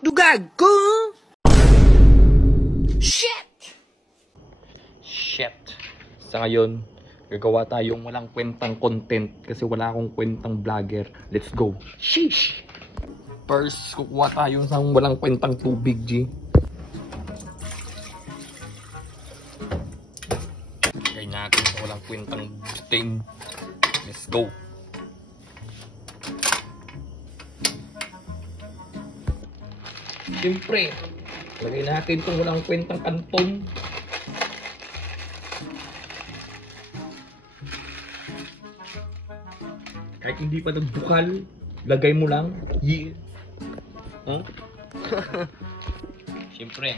Dugag ko! Shit! Sa ngayon, gagawa tayong walang kwentang content kasi wala akong kwentang vlogger. Let's go! Sheesh! First, kukuha tayo sa walang kwentang tubig, G. Lagay natin sa walang kwentang butane. Let's go! Siyempre, lagay natin itong walang kwentang kanton. Kahit hindi pa nagbukal, lagay mo lang. Yeah. Huh? Siyempre,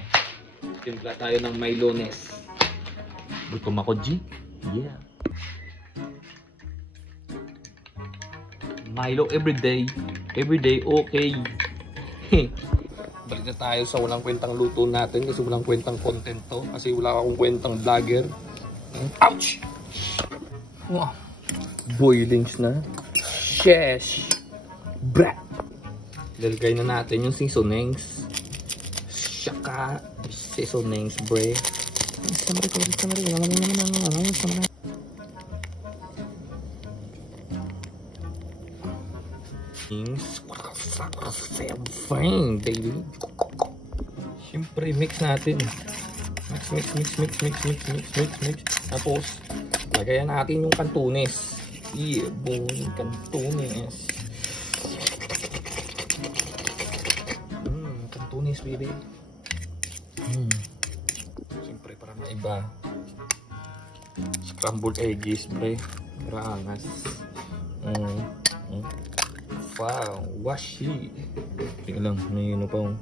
timpla tayo ng Milones. Gutom ako, G. Yeah. Milo everyday. Everyday okay. Balik na tayo sa walang kwentang luto natin kasi walang kwentang content to. Kasi wala akong kwentang vlogger. Ouch! Wow. Boilings na. Sheesh! Brat! Lalagay na natin yung seasonings. Shaka! Seasonings, bre. Fine, baby. Siyempre, mix natin. Mix. Tapos, lagayan natin yung kantunes. Yeah, boy, kantunes. Kantunes, baby. Siyempre, para maiba. Scrambled eggs, bre. Rangas. Wow, washi. Tingnan lang, may ano pa,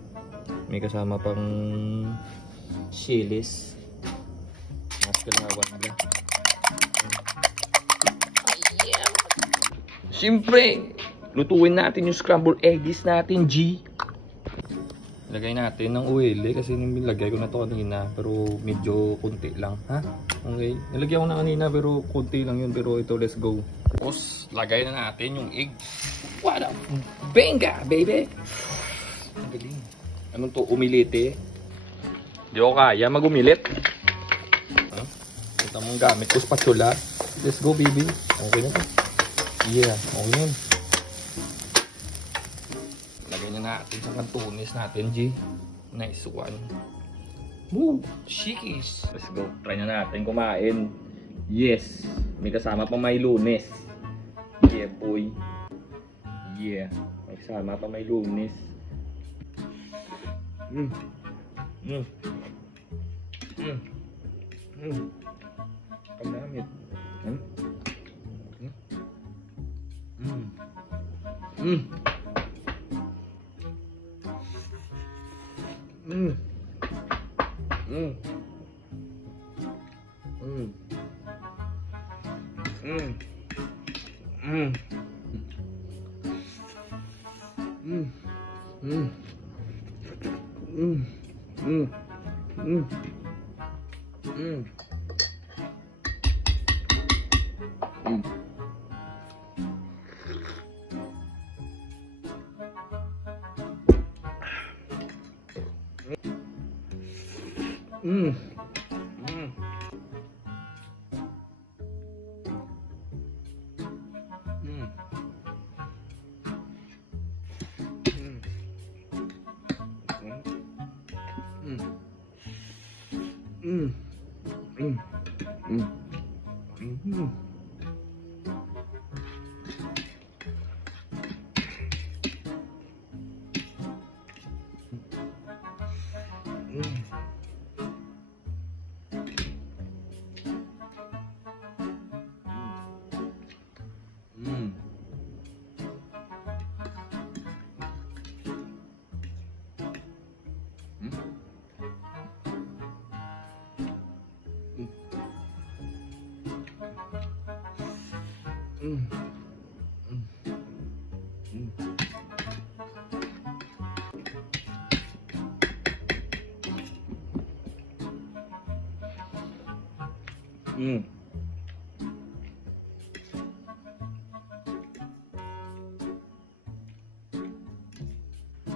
may kasama pang chilis. Mas kalawan nila. Siyempre, lutuin natin yung scrambled eggs natin, G. Lagay natin ng oil kasi nilagay ko na to kanina pero medyo kunti lang, ha? Okay, nilagyan ko na kanina pero kunti lang yun, pero ito, let's go. Tapos, lagay na natin yung egg. What up? Benga, baby! Ang galing. Anong to? Umilite? Di ko kaya mag-umilit. Huh? Ito mong gamit ko spatula. Let's go, baby. Okay na to. Yeah, okay na. Lagay na natin sa kantunis natin, G. Nice one. Woo! Shikis! Let's go. Try na natin kumain. Yes! May kasama pa may lunes. Yeah, boy. Yeah. May kasama pa may lunes. Pagdamit.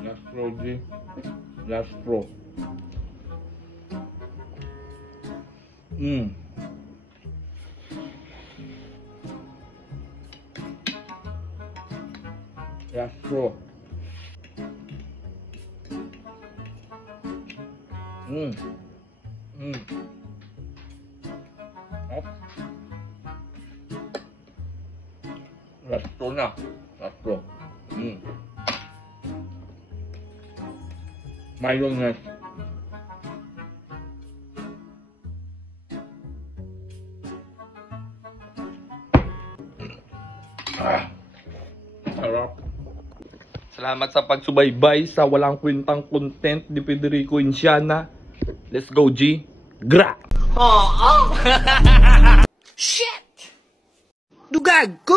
Last Rogi. Last Pro. Last Pro. Up. Last Pro na. Last Pro. Mayonnaise. Sarap. Salamat sa pagsubaybay sa walang kwentang content ni Federico Inciana. Let's go, G. Gra! Shit! Dugag ko!